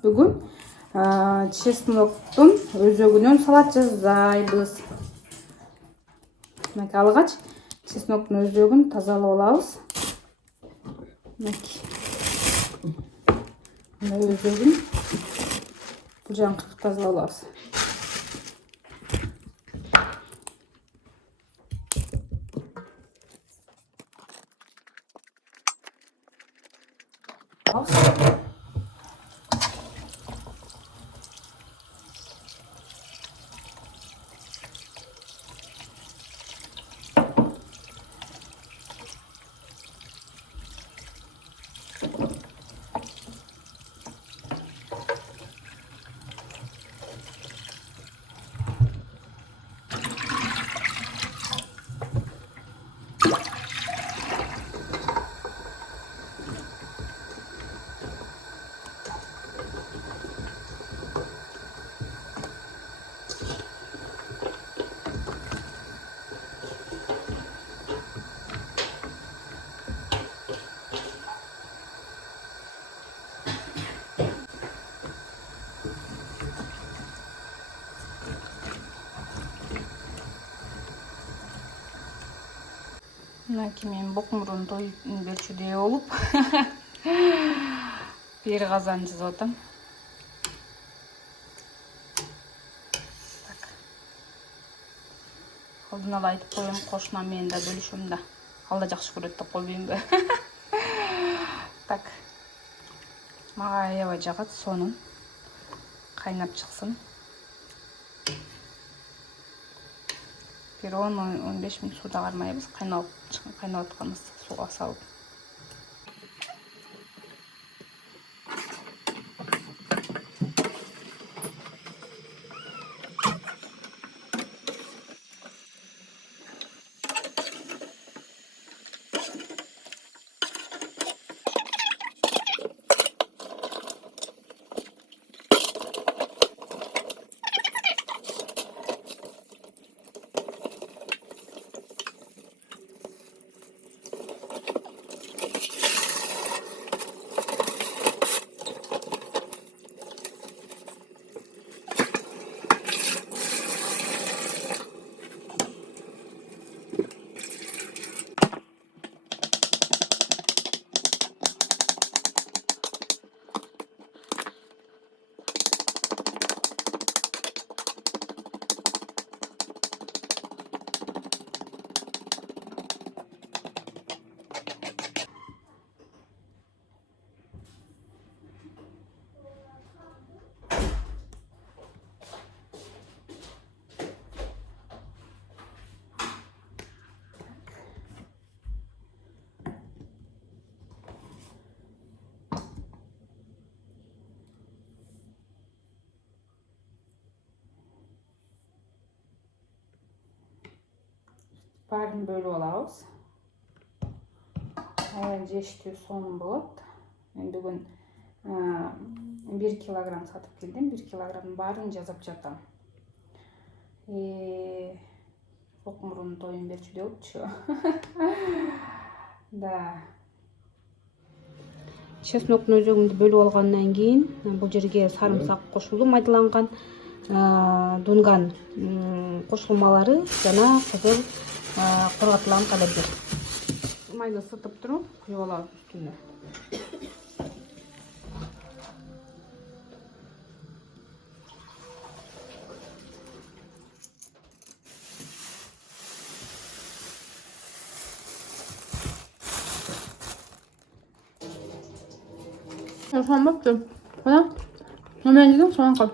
Бүгүн чесноктун өзөгүнөн салат жасайбыз. Мына алгач чесноктун өзөгүн тазалап алабыз. Мына өзөгүн бул жагын тазалап алабыз. Мынакей мен бокмурун той берчүдөй болуп бир казан жасап атам. Алдын ала айтып коем, кошунам менен да бөлүшөм да. Ал да жакшы көрөт деп койбоймбу? Так. Мага аябай жагат сонун. Кайнап чыксын. Bir 10-15 minut suda karmayız. Kaynatıp suya salıp. Bardın böyle olabız. Jeştүү sonun bolot. Men bugün 1 kilogram satıp geldim. 1 kilogramın bарын жазып жатам. Бокмурун тоюн берчүдөй болупчу. Да. Чесноктун өзөгүндү бөлүп алгандан кийин бул жерге сарымсак кошулду, майдаланган дунган кошулмалары жана кызыл кургатылган калебир. Mayda ısıtıp durup kuyup alabız üstüne. Soğan baktım. Bana. Hemen dedim soğan kal.